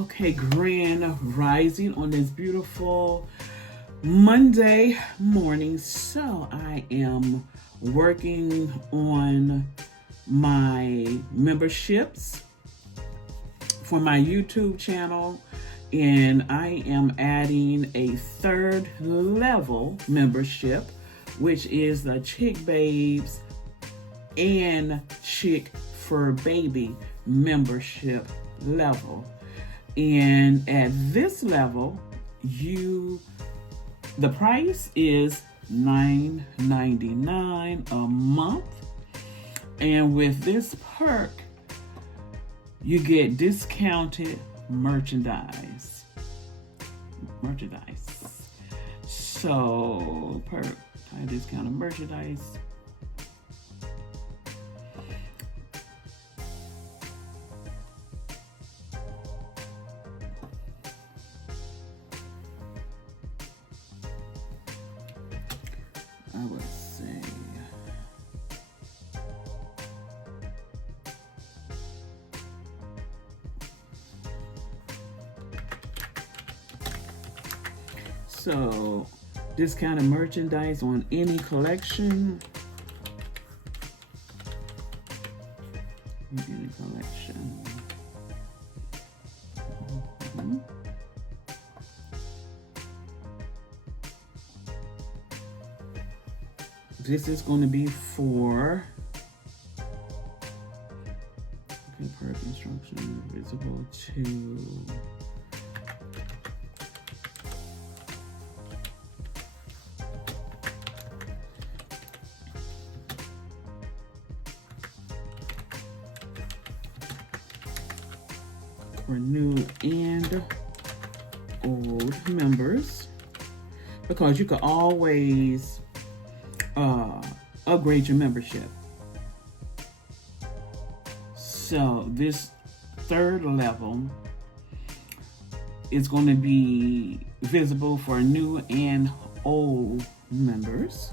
Okay, grand rising on this beautiful Monday morning. So I am working on my memberships for my YouTube channel, and I am adding a third level membership, which is the Chick Babes and Chick Fur Baby membership level. And at this level, the price is $9.99 a month. And with this perk, you get discounted merchandise. So, perk, discounted merchandise. I would say so discounted merchandise on any collection. Mm-hmm. This is going to be for perk instruction visible to for new and old members, because you can always upgrade your membership. So this third level is going to be visible for new and old members.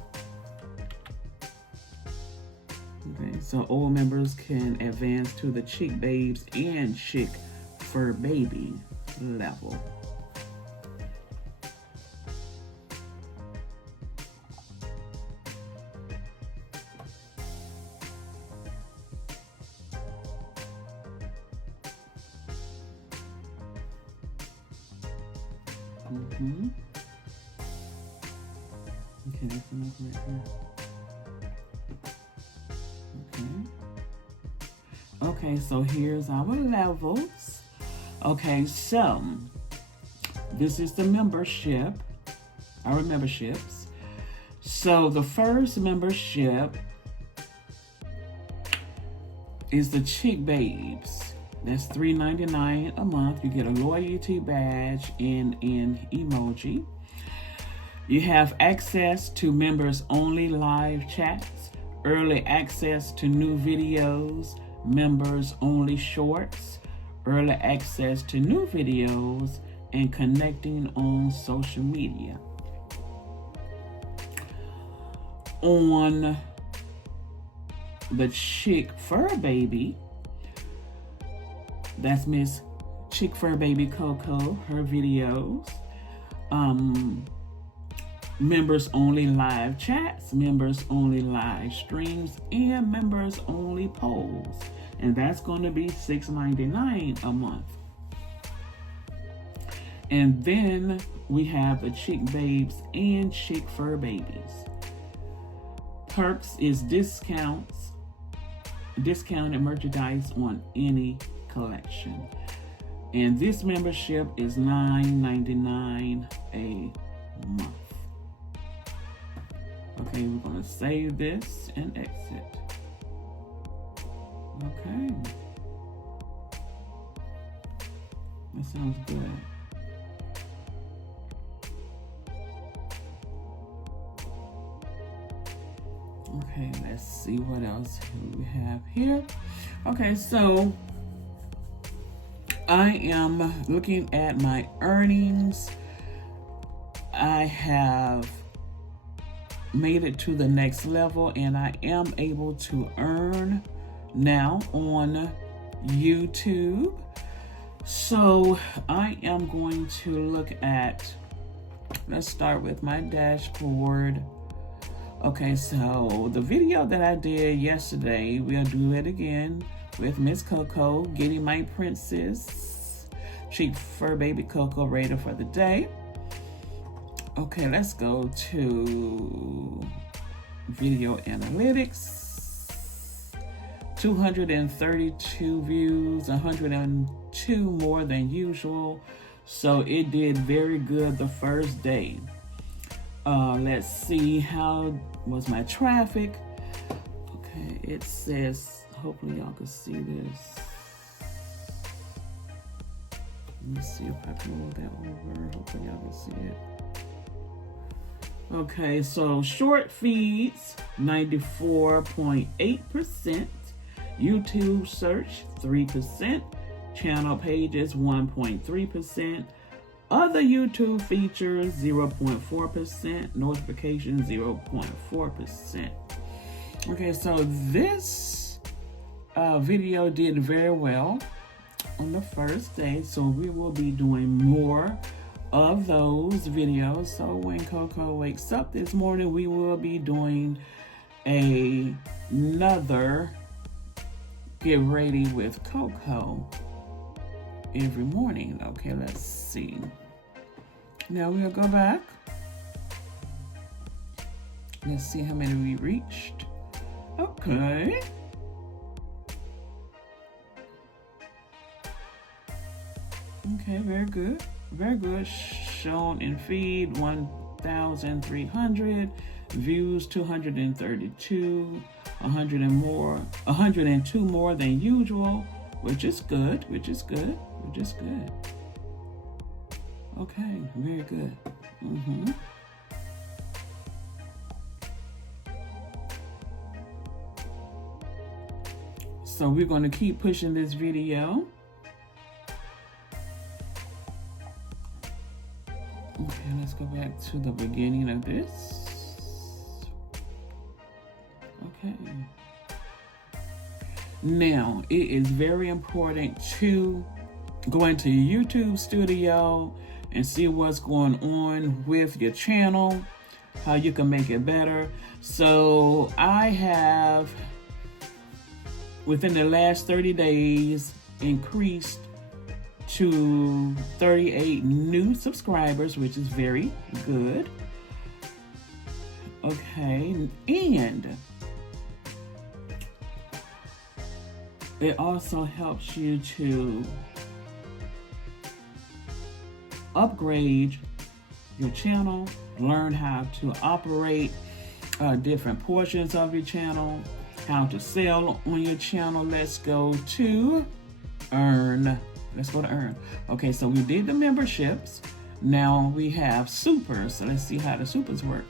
Okay, so old members can advance to the Chick Babes and Chick Fur Baby level. Mm-hmm. Okay, that's enough right here. Okay, so here's our levels. Okay, so this is the membership, our memberships. So the first membership is the Chick Babes. That's $3.99 a month. You get a loyalty badge and an emoji. You have access to members only live chats, early access to new videos, members only shorts, early access to new videos, and connecting on social media. On the Chick Fur Baby, that's Miss Chick Fur Baby Coco, her videos, members only live chats, members only live streams, and members only polls. And that's going to be $6.99 a month. And then we have the Chick Babes and Chick Fur Babies. Perks is discounted merchandise on any collection. And this membership is $9.99 a month. Okay, we're going to save this and exit. Okay. That sounds good. Okay, let's see what else we have here. Okay, so I am looking at my earnings. I have made it to the next level, and I am able to earn now on YouTube. So I am going to look at, let's start with my dashboard. Okay, so the video that I did yesterday, we'll do it again with Miss Coco, getting my princess cheap fur baby Coco rated for the day. Okay, let's go to video analytics. 232 views, 102 more than usual. So it did very good the first day. Let's see, how was my traffic? Okay, it says, hopefully y'all can see this. Let me see if I can move that over. Hopefully y'all can see it. Okay, so short feeds, 94.8%. YouTube search, 3%. Channel pages, 1.3%. Other YouTube features, 0.4%. Notifications, 0.4%. Okay, so this video did very well on the first day. So we will be doing more of those videos. So when Coco wakes up this morning, we will be doing another Get Ready with Coco every morning. Okay, let's see. Now we'll go back. Let's see how many we reached. Okay. Okay, very good. Very good. Shown in feed, 1,300. Views, 232. 102 more than usual, which is good. Okay, very good. So we're going to keep pushing this video. Okay, let's go back to the beginning of this. Okay. Now, it is very important to go into your YouTube studio and see what's going on with your channel, how you can make it better. So I have, within the last 30 days, increased to 38 new subscribers, which is very good. Okay, and it also helps you to upgrade your channel, learn how to operate different portions of your channel, how to sell on your channel. Let's go to Earn. Let's go to Earn. Okay, so we did the memberships. Now we have supers. So let's see how the supers work.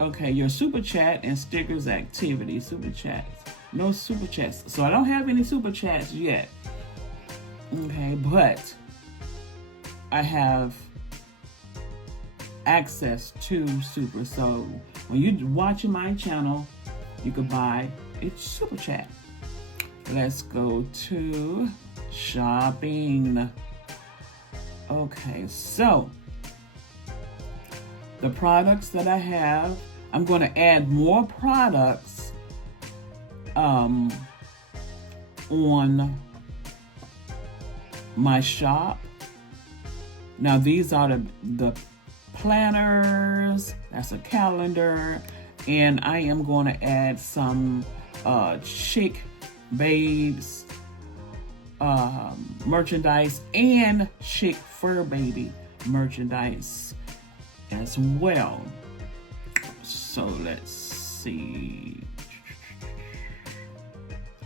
Okay, your super chat and stickers activity. Super chats. No super chats. So I don't have any super chats yet. Okay, but I have access to super. So when you're watching my channel, you could buy a super chat. Let's go to shopping. Okay, so the products that I have, I'm going to add more products on my shop. Now these are the planners, that's a calendar, and I am going to add some chic babes merchandise and chic fur baby merchandise as well. So let's see.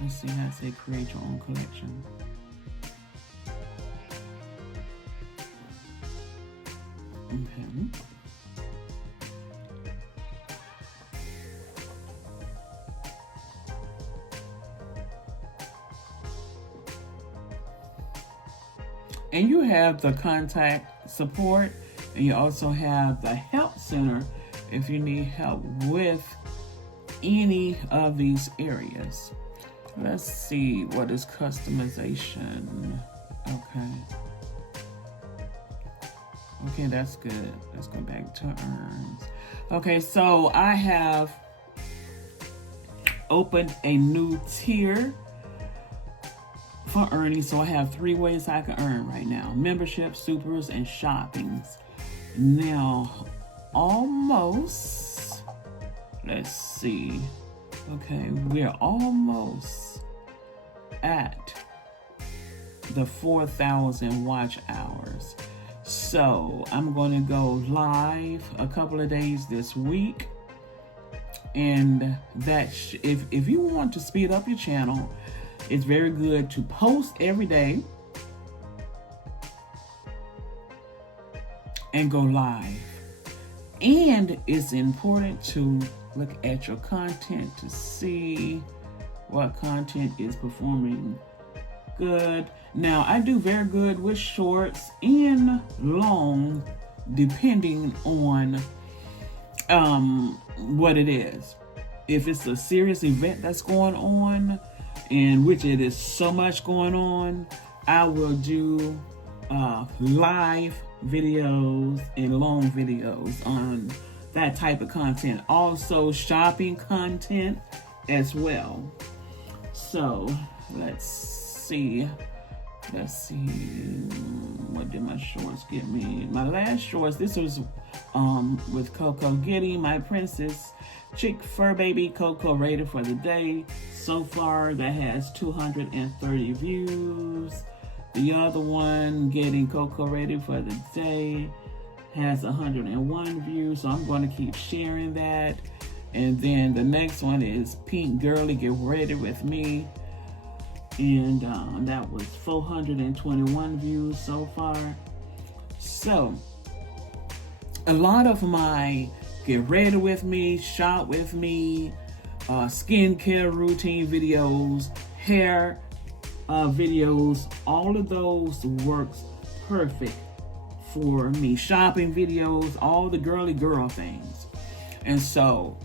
Let's see how to say create your own collection. Okay. And you have the contact support, and you also have the help center if you need help with any of these areas. Let's see, what is customization? Okay. Okay, that's good. Let's go back to earns. Okay, so I have opened a new tier for earning. So I have 3 ways I can earn right now: membership, supers, and shoppings. Now, almost, let's see. Okay, we're almost at the 4,000 watch hours. So I'm going to go live a couple of days this week. And that if you want to speed up your channel, it's very good to post every day and go live. And it's important to look at your content to see what content is performing good. Now, I do very good with shorts and long, depending on what it is. If it's a serious event that's going on, in which it is so much going on, I will do live videos and long videos on that type of content. Also shopping content as well. So let's see, what did my shorts get me? My last shorts, this was with Coco, getting my Princess Chick Fur Baby Coco rated for the day. So far that has 230 views. The other one, getting Coco rated for the day, has 101 views. So I'm going to keep sharing that. And then the next one is Pink Girly Get Ready With Me, and that was 421 views so far. So a lot of my get ready with me, shop with me, skincare routine videos, hair videos, all of those works perfect for me. Shopping videos, all the girly girl things. And so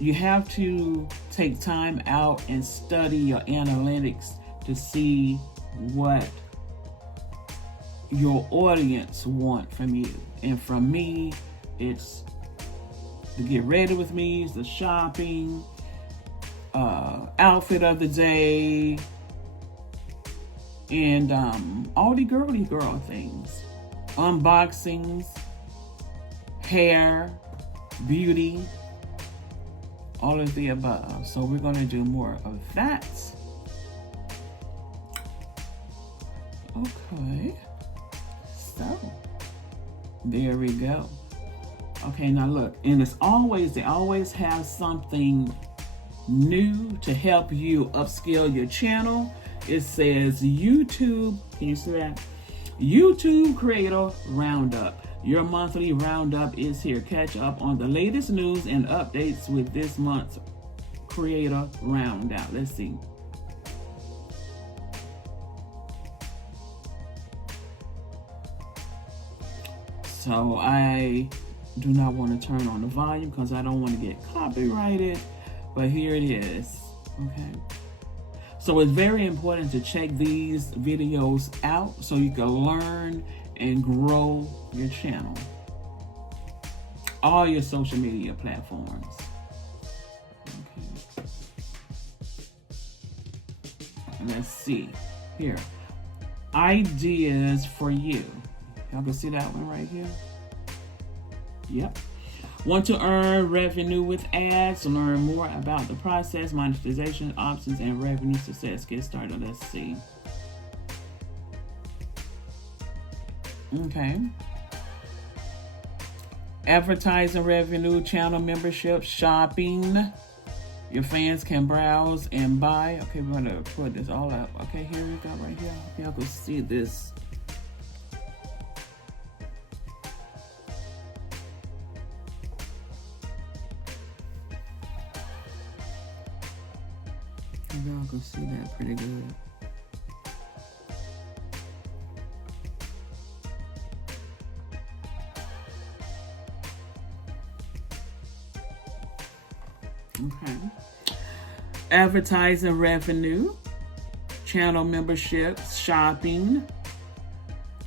you have to take time out and study your analytics to see what your audience want from you. And from me, it's the get ready with me, the shopping, outfit of the day, and all the girly girl things. Unboxings, hair, beauty, all of the above. So we're going to do more of that. Okay, so there we go. Okay, now look, and it's always, they always have something new to help you upscale your channel. It says YouTube, can you see that? YouTube Creator Roundup. Your monthly roundup is here. Catch up on the latest news and updates with this month's Creator Roundup. Let's see. So I do not want to turn on the volume because I don't want to get copyrighted, but here it is. Okay. So it's very important to check these videos out so you can learn and grow your channel. All your social media platforms. Okay. Let's see. Here. Ideas for you. Y'all can see that one right here? Yep. Want to earn revenue with ads? Learn more about the process, monetization options, and revenue success. Get started. Let's see. Okay. Advertising revenue, channel membership, shopping. Your fans can browse and buy. Okay, we're going to put this all up. Okay, here we go right here. Y'all can see this. Y'all can see that pretty good. Okay. advertising revenue, channel memberships, shopping.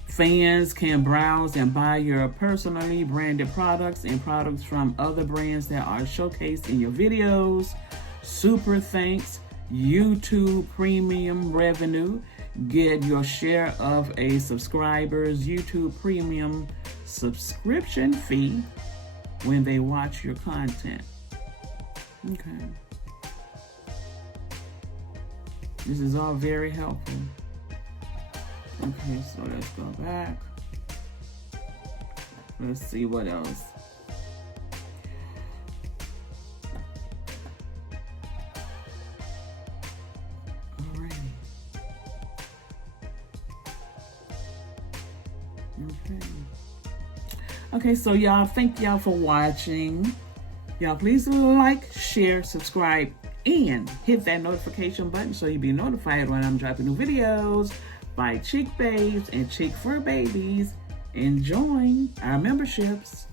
Fans can browse and buy your personally branded products and products from other brands that are showcased in your videos. Super thanks, YouTube premium revenue. Get your share of a subscriber's YouTube premium subscription fee when they watch your content. Okay. This is all very helpful. Okay, so let's go back. Let's see what else. Alrighty. Okay, so y'all, thank y'all for watching. Y'all, please like, share, subscribe, and hit that notification button so you'll be notified when I'm dropping new videos by Chick Babes and Chick Fur Babies, and join our memberships.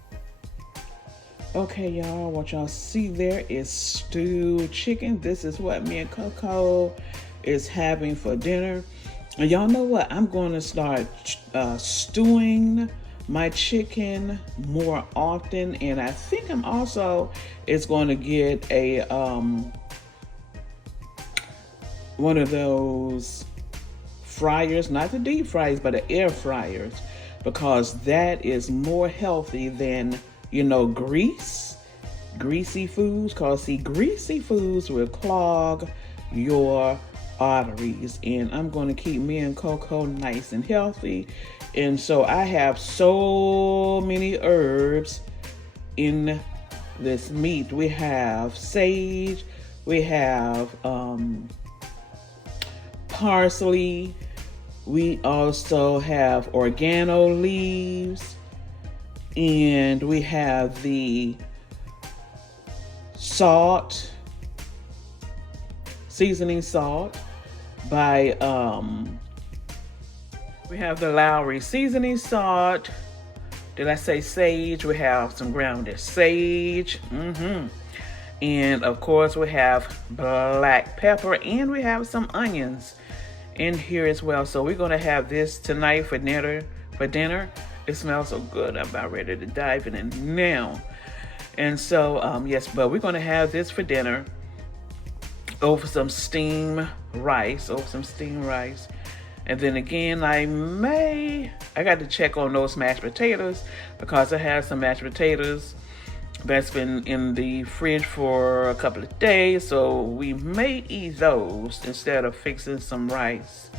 Okay, y'all, what y'all see there is stewed chicken. This is what me and Coco is having for dinner. And y'all know what? I'm going to start stewing my chicken more often, and I think I'm also is going to get a one of those fryers, not the deep fryers, but the air fryers, because that is more healthy than, you know, greasy foods. Because see, greasy foods will clog your arteries, and I'm going to keep me and Coco nice and healthy. And so I have so many herbs in this meat. We have sage, we have parsley, we also have oregano leaves, and we have the salt, seasoning salt by we have the Lowry seasoning salt. Did I say sage? We have some grounded sage. And of course we have black pepper, and we have some onions in here as well. So we're gonna have this tonight for dinner. It smells so good. I'm about ready to dive in it now. And so yes, but we're gonna have this for dinner over some steamed rice. And then again, I got to check on those mashed potatoes, because I have some mashed potatoes that's been in the fridge for a couple of days, so we may eat those instead of fixing some rice.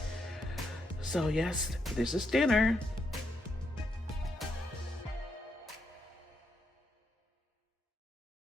So yes, this is dinner.